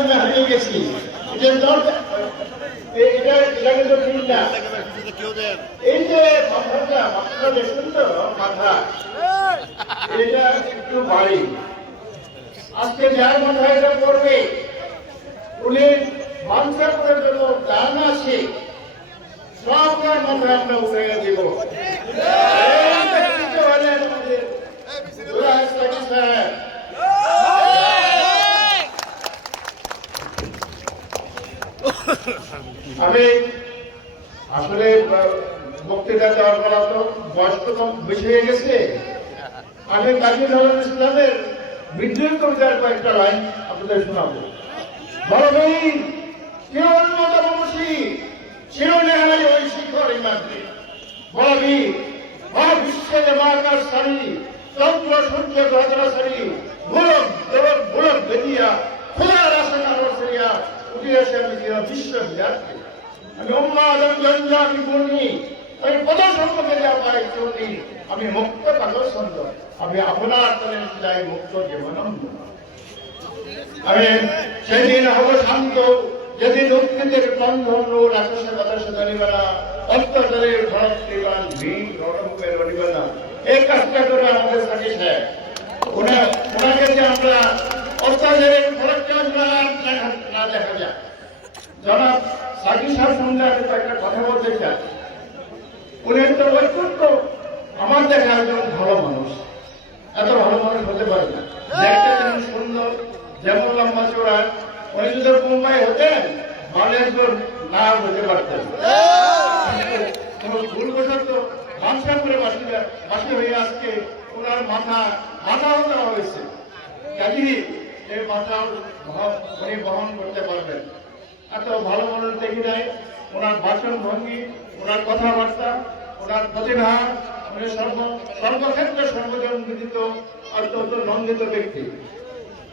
আমি হারিয়ে গেছি। এটা কিন্তু ঠিক না। এই যে মাথাটা দেখুন তো, মাথা এটা একটু ভারী। আজকে যার মাথায় এটা পড়বে উনি মাংসা করার জন্য দান আছে, সবটার মাথায় আমরা উঠে দিব। আমি আসলে বক্তৃতা দেওয়ার বেলা তো বয়স তো বেশি হয়ে গেছে। আমি কাজী নজরুল ইসলামের বিদ্রোহী কবিতার কয়েকটা লাইন আপনাদের শোনাবো। বলবীর চিরোন্নত বংশী চিরনেহাই ওই শিখর ইমাদ্রি। বলবীর মহাবিশ্বের মহাকাশ সারি চন্দ্র সূর্য গ্রহরা সারি ভুলক দেবক ভুলক বেদিয়া খোলার আসে কারো সেরিয়া উঠিয়েছে আমি বিশ্ব বিরাটকে। আমি উম্মাদম জঞ্জা আমি বলি আমি পদ সম্পর্কে যা পাই চলি আমি মুক্ত কাগজ ছন্দ আমি আপনার তলে যাই মুক্ত জীবনন্দ। আমি সেদিন হব শান্ত যেদিন উৎকৃতের বন্ধন রোড আকাশে বাতাসে ধরিবে না, অন্তরের ধরক দিবান ভিড় রণভূমে রণিবে না। এই কাজটা করে আমাদের সাথে সাহেব ওনাকে যে আমরা অত্যাচারের ফলকটা না দেখা যায়। জনাব সাকি সাহেব সঙ্গে আমি একটা কথা বলতে চাই। উনি তো অত্যন্ত আমার দেখা একজন ভালো মানুষ, এত ভালো মানুষ হতে পারে না। দেখতে যেমন সুন্দর, যেমন লম্বা চোরা, উনি যদি মুম্বাই হতেন বাংলাদেশ না হতে পারতেন। ভুলবশত মাংসা করে বাসি হয়ে আজকে ওনার মাথাও দেওয়া হয়েছে। কাজী এই মাথা উনি বহন করতে পারবেন। এত ভালো মানুষ দেখি নাই। ওনার ভাষণ ভঙ্গি, ওনার কথাবার্তা, ওনার প্রতিভা, উনি সর্বক্ষেত্রে সর্বজনবিদিত অত্যন্ত নন্দিত ব্যক্তি।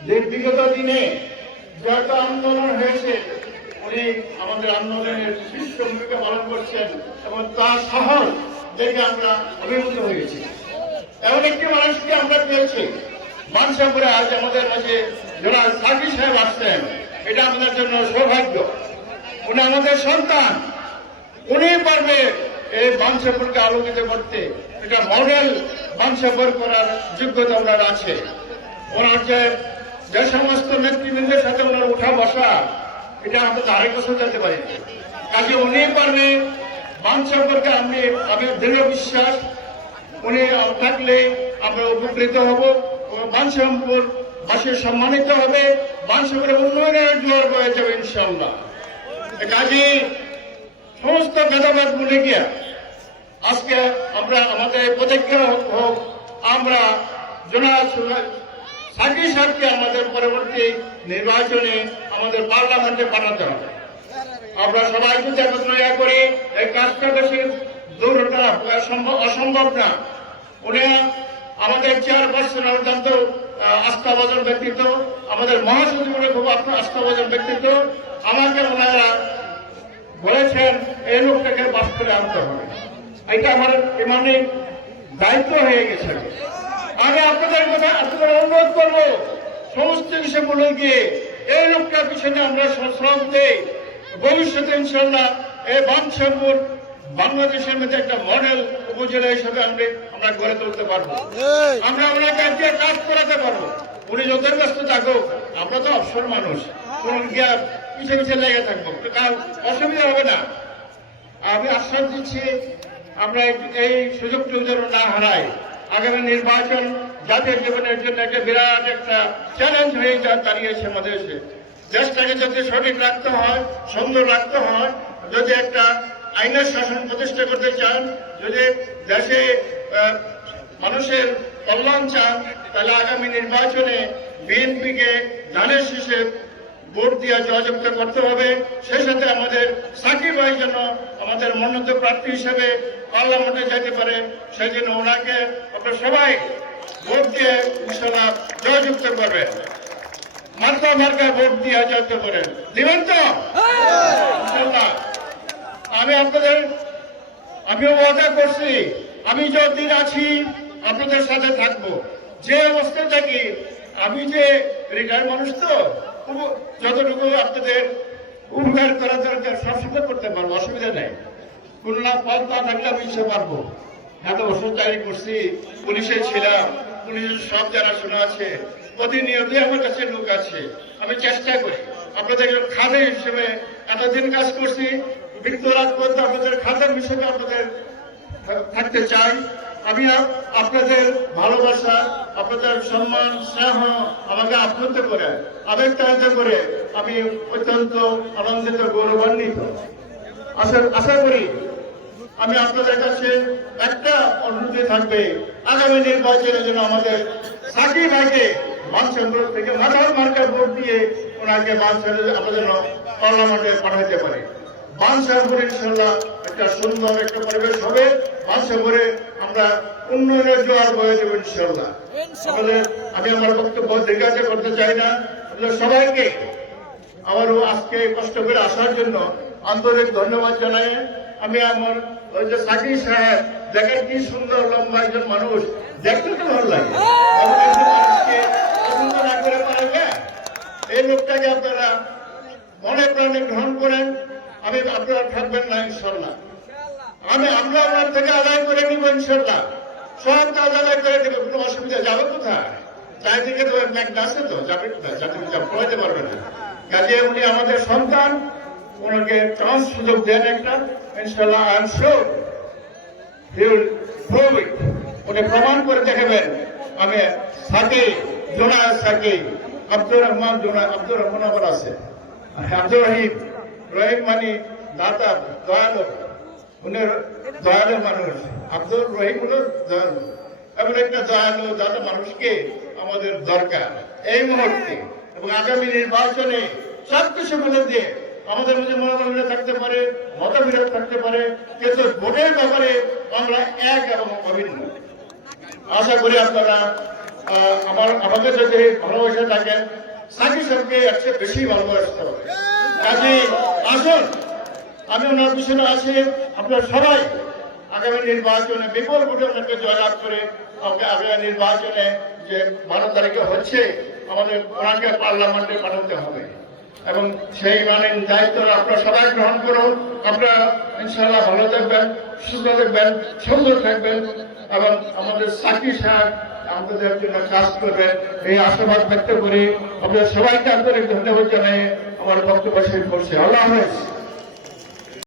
যে বিগত দিনে যত আন্দোলন হয়েছে উনি আমাদের আন্দোলনের শীর্ষ ভূমিকা পালন করছেন এবং তার সাহস দেখে আমরা অভিভূত হয়েছি। এমন একটি মানুষকে আমরা পেয়েছি মানসাপুরে। আজ আমাদের মাঝে যারা সাকি সাহেব আসছেন, এটা আমাদের জন্য সৌভাগ্য। উনি আমাদের সন্তান, উনি পারবে এই মানসাপুরকে আলোকিত করতে। এটা মডেল মানসাপুর করার যোগ্যতা ওনার আছে। ওনার যে সমস্ত নেতৃবৃন্দের সাথে ওনার উঠা বসা, এটা আমরা ধারে কাছে যেতে পারি। কাজে উনি পারবে মানসাপুরকে। আমি দৃঢ় বিশ্বাস উনি থাকলে আমরা উপকৃত হব, মানসাপুর বাসী সম্মানিত হবে, মানসাপুরের উন্নয়নের জোয়ার বয়ে যাবে ইনশাআল্লাহ। কাজে সমস্ত ভেদাভেদ ভুলে গিয়া আজকে আমরা আমাদের প্রতিজ্ঞা হোক, আমরা জনাব সাকি সাহেবকে আমাদের পরবর্তী নির্বাচনে আমাদের পার্লামেন্টে পাঠাতে হবে। আমরা সবাই যদি একত্র করি এই কাজটা বেশি দূরটা অসম্ভব না। উনি আমাদের চেয়ারপারসন অত্যন্ত আস্থাভাজন ব্যক্তিত্ব, আমাদের মহাসচিবের খুব আস্থাভাজন ব্যক্তিত্ব। আমাকে ওনারা বলেছেন এই লোকটাকে বাস করে আনতে হবে। এটা আমার মানে দায়িত্ব হয়ে গেছে। আমি আপনাদের অনুরোধ করবো সমস্ত বিষয়গুলো গিয়ে এই লোকটার পিছনে আমরা শ্রম দেই। ভবিষ্যতে ইনশাল্লাহ এই মানসাপুর বাংলাদেশের মধ্যে একটা মডেল উপজেলা হিসেবে আমরা গড়ে তুলতে পারবো। আমরা ওনাকে দিয়ে কাজ করাতে পারবো। উনি যতই ব্যস্ত থাকুক, আমরা তো অবসর মানুষ, গিয়া পিছিয়ে লেগে থাকবো, অসুবিধা হবে না। আমি আশ্বাস দিচ্ছি আমরা এই সুযোগটুকু যেন না হারাই। আগামী নির্বাচন জাতীয় জীবনের জন্য একটা বিরাট একটা চ্যালেঞ্জ হয়ে দাঁড়িয়েছে আমাদের দেশটাকে যদি সঠিক রাখতে হয়, সুন্দর রাখতে হয়, যদি একটা আইনের শাসন প্রতিষ্ঠা করতে চান, যদি দেশে মানুষের কল্যাণ চান, তাহলে আগামী নির্বাচনে বিএনপিকে ধানের শীষে ভোট দিয়ে জয়যুক্ত করতে হবে। সেই সাথে আমাদের সাকিব ভাই যেন আমাদের মনোনীত প্রার্থী হিসেবে পার্লামেন্টে যেতে পারে, সেই জন্য ওনাকে আপনারা সবাই ভোট দিয়ে ইনশাআল্লাহ জয়যুক্ত করবেন। মার্কা ভোট দিয়ে জয়যুক্ত করেন, দিবেন তো ইনশাআল্লাহ। আমিও ওয়াদা করছি, আমি যতদিন আছি আপনাদের সাথে থাকবো। যে অবস্থা থাকি, আমি যে রিটায়ার মানুষ তো যতটুকু আপনাদের উপকার করা দরকার সবসময় করতে পারবো, অসুবিধা নেই। কোনো না পদ না থাকলে আমি ইচ্ছে পারবো। এত বছর চাকরি করছি, পুলিশে ছিলাম, পুলিশের সব জানাশোনা আছে, প্রতিনিয়তই আমার কাছে লোক আছে। আমি চেষ্টা করি আপনাদের খাদের হিসেবে এতদিন কাজ করছি, মৃত্যুরাজ পর্যন্ত আপনাদের খাদের হিসেবে আপনাদের থাকতে চাই। আমি আপনাদের ভালোবাসা, আপনাদের সম্মান, স্নেহ আমাকে আপ্লুত করে, আবেগতাড়িত করে আমি অত্যন্ত আনন্দিত, গৌরবান্বিত। আশা করি আমি আপনাদের কাছে একটা অনুরোধ থাকবে, আগামী নির্বাচনের জন্য আমাদের সাকিব ভাইকে মানসম্পদ থেকে মাথার মার্কার ভোট দিয়ে ওনাকে আমাদের পার্লামেন্টে পাঠাতে পারে। মানসম্পদ ইনশাল্লাহ একটা সুন্দর একটা পরিবেশ হবে। মানসম্পদে আমরা উন্নয়নের জোয়ার বয়ে দেবো ইনশাল্লাহ। আমি আমার বক্তব্য দীর্ঘায়িত করতে চাই না। সবাইকে আবারও আজকে কষ্ট করে আসার জন্য আন্তরিক ধন্যবাদ জানাই। আমি আমার ওই যে সাকিব সাহেব, দেখেন কি সুন্দর লম্বা একজন মানুষ, দেখতে তো ভালো লাগে। মানুষকে পছন্দ না করে পারবে, এই লোকটাকে আপনারা মনে প্রাণে গ্রহণ করেন। আপনারা থাকবেন না ইনশাল্লাহ। আমরা আপনার থেকে আদায় করে নিব ইনশাল্লাহ, সব কাজ আদায় করে দেবে, কোনো অসুবিধা যাবে কোথায়? চারিদিকে তো একটা আছে, তো যাবে কোথায়? পড়াইতে পারবে না। কাজে উনি আমাদের সন্তান, ওনাকে চান্স সুযোগ দেন একটা, ইনশাল্লাহ I am sure he will prove ইট। উনি প্রমাণ করে দেখাবেন। আমি সাকি আব্দুর রহমান আব্দুর রহমান আবার আছে, আব্দুর রহিম মানে দাতা, দয়ালু, উনি দয়ালু মানুষ। আব্দুর রহিম হল দয়ালু, এমন একটা দয়ালু দাতা মানুষকে আমাদের দরকার এই মুহূর্তে। এবং আগামী নির্বাচনে সবকিছু বলে দিয়ে আমাদের মধ্যে মনোমালিন্য থাকতে পারে, মতবিরোধ থাকতে পারে, কিন্তু ভোটের ব্যাপারে আমরা এক এবং অভিন্ন। আশা করি আপনারা আমাদের যদি ভালোবাসা থাকেন, সাকিব সাহেবকে একটু বেশি ভালোবাসতে হবে। কাজে আসুন, আমি ওনার পিছনে আছি। আপনারা সবাই আগামী নির্বাচনে বিপুল ভোটে ওনাকে জয়লাভ করে আগামী নির্বাচনে যে 12 তারিখে হচ্ছে, আমাদের ওনাকে পার্লামেন্টে পাঠাতে হবে। এবং সেই দায়িত্ব আপনারা সবাই গ্রহণ করুন। আপনারা ইনশাআল্লাহ ভালো থাকবেন, সুস্থ থাকবেন, সুন্দর থাকবেন এবং আমাদের সাকিব সাহেব আমাদের জন্য কাজ করবেন, এই আশাবাদ ব্যক্ত করি। আপনাদের সবাইকে আন্তরিক ধন্যবাদ জানাই আমার বক্তব্য শেষ করছি। আল্লাহ হাফেজ।